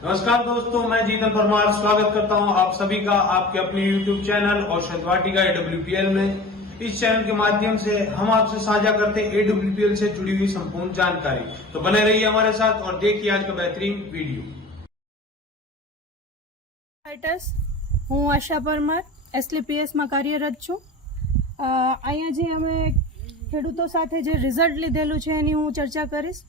नमस्कार दोस्तों, मैं जीतन परमार स्वागत करता हूं आप सभी का आपके अपने YouTube चैनल औषध वाटिका AWPL में। इस चैनल के माध्यम से हम आपसे साझा करते हैं AWPL से जुड़ी हुई संपूर्ण जानकारी। तो बने रहिए हमारे साथ और देखिए आज का बेहतरीन वीडियो। હું આશા પરમાર SLPS માં કાર્યરત છું। અહીંયા જે અમે ખેડૂતો સાથે જે રિઝલ્ટ લીધેલું છે એની હું ચર્ચા કરીશ।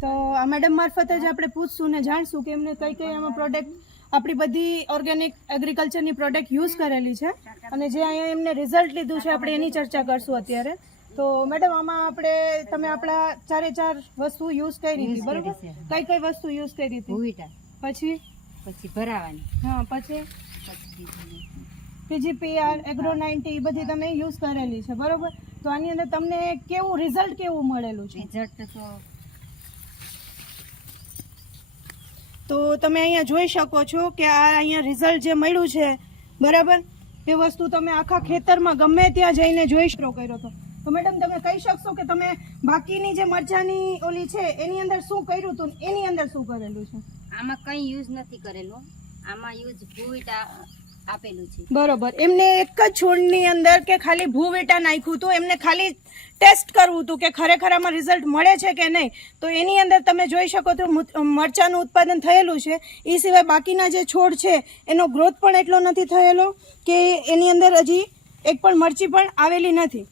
તો આ મેડમ મારફતે જ આપણે પૂછશું ને જાણશું કે એમને કઈ કઈ આમાં પ્રોડક્ટ આપણી બધી ઓર્ગેનિક એગ્રીકલ્ચરની પ્રોડક્ટ યુઝ કરેલી છે અને જે અહીંયા એમને રિઝલ્ટ લીધું છે આપણે એની ચર્ચા કરશું અત્યારે। તો મેડમ આમાં આપણે તમે આપણા ચારે ચાર વસ્તુ યુઝ કરી હતી બરોબર? કઈ કઈ વસ્તુ યુઝ કરી હતી? પછી ભરાવાની, હા, પછી PGPR એગ્રો 90 એ બધી તમે યુઝ કરેલી છે બરોબર? તો આની અંદર તમને કેવું રિઝલ્ટ કેવું મળેલું છે? રિઝલ્ટ તો તમે અહીંયા જોઈ શકો છો કે આ અહીંયા રિઝલ્ટ જે મળ્યું છે બરાબર, એ વસ્તુ તમે આખા ખેતરમાં ગમે ત્યાં જઈને જોઈ શકો કર્યો હતો। તો મેડમ તમે કહી શકશો કે તમે બાકીની જે મરચાની ઓલી છે એની અંદર શું કર્યું હતું, એની અંદર શું કરેલું છે? આમાં કઈ યુઝ નથી કરેલું, આમાં યુઝ ભૂવીટા આપેલું છે બરોબર। એમને એક જ છોડની અંદર કે ખાલી ભૂવીટા નાખ્યું હતું, એમને ખાલી ટેસ્ટ કરવું હતું કે ખરેખર આમાં રિઝલ્ટ મળે છે કે નહીં। તો એની અંદર તમે જોઈ શકો તો મરચાનું ઉત્પાદન થયેલું છે। એ સિવાય બાકીના જે છોડ છે એનો ગ્રોથ પણ એટલો નથી થયેલો કે એની અંદર હજી એક પણ મરચી પણ આવેલી નથી।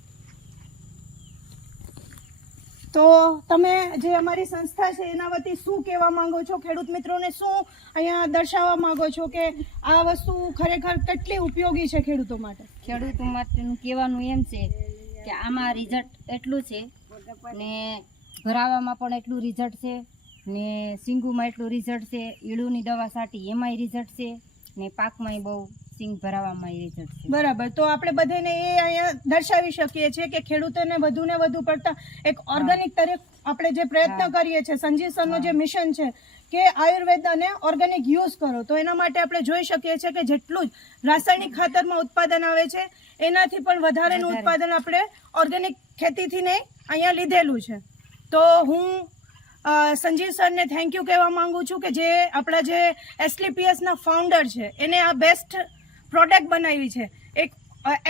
તો તમે જે અમારી સંસ્થા છે એના વતી શું કહેવા માંગો છો ખેડૂત મિત્રોને? શું અહીંયા દર્શાવવા માંગો છો કે આ વસ્તુ ખરેખર કેટલી ઉપયોગી છે ખેડૂતો માટે? ખેડૂતો માટેનું કહેવાનું એમ છે કે આમાં રિઝલ્ટ એટલું છે ને ભરાવામાં પણ એટલું રિઝલ્ટ છે ને સિંગુમાં એટલું રિઝલ્ટ છે, ઈળુની દવા સાટી એમાંય રિઝલ્ટ છે ને પાકમાંય બહુ સિંગ ભરાવામાં રિઝલ્ટ છે બરાબર। તો આપણે બધાને એ અહીંયા દર્શાવી શકીએ છીએ કે ખેડૂતોને વધુને વધુ પડતા એક ઓર્ગેનિક તરફ આપણે જે પ્રયત્ન કરીએ છીએ, સંજીવ સરનો જે મિશન છે કે આયુર્વેદ અને ઓર્ગેનિક યુઝ કરો, તો એના માટે આપણે જોઈ શકીએ છીએ કે જેટલું જ રાસાયણિક ખાતરમાં ઉત્પાદન આવે છે એનાથી પણ વધારેનું ઉત્પાદન આપણે ઓર્ગેનિક ખેતીથી ને અહીંયા લીધેલું છે। તો હું સંજીવ સરને થેન્ક યુ કહેવા માંગુ છું કે જે આપણા જે SLPSના ફાઉન્ડર છે એને આ બેસ્ટ પ્રોડક્ટ બનાવી છે। એક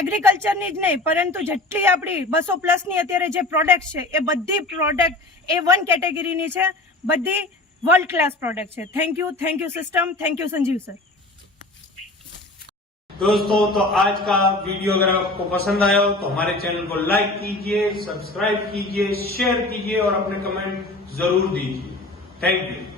એગ્રીકલ્ચરની જ નહીં પરંતુ જેટલી આપણી 200+ અત્યારે જે પ્રોડક્ટ છે એ બધી પ્રોડક્ટ A1 કેટેગરીની છે, બધી वर्ल्ड क्लास प्रोडक्ट है। Thank you system, thank you Sanjeev sir. दोस्तों, तो आज का वीडियो अगर आपको पसंद आया हो तो हमारे चैनल को लाइक कीजिए, सब्सक्राइब कीजिए, शेयर कीजिए और अपने कमेंट जरूर दीजिए। Thank you.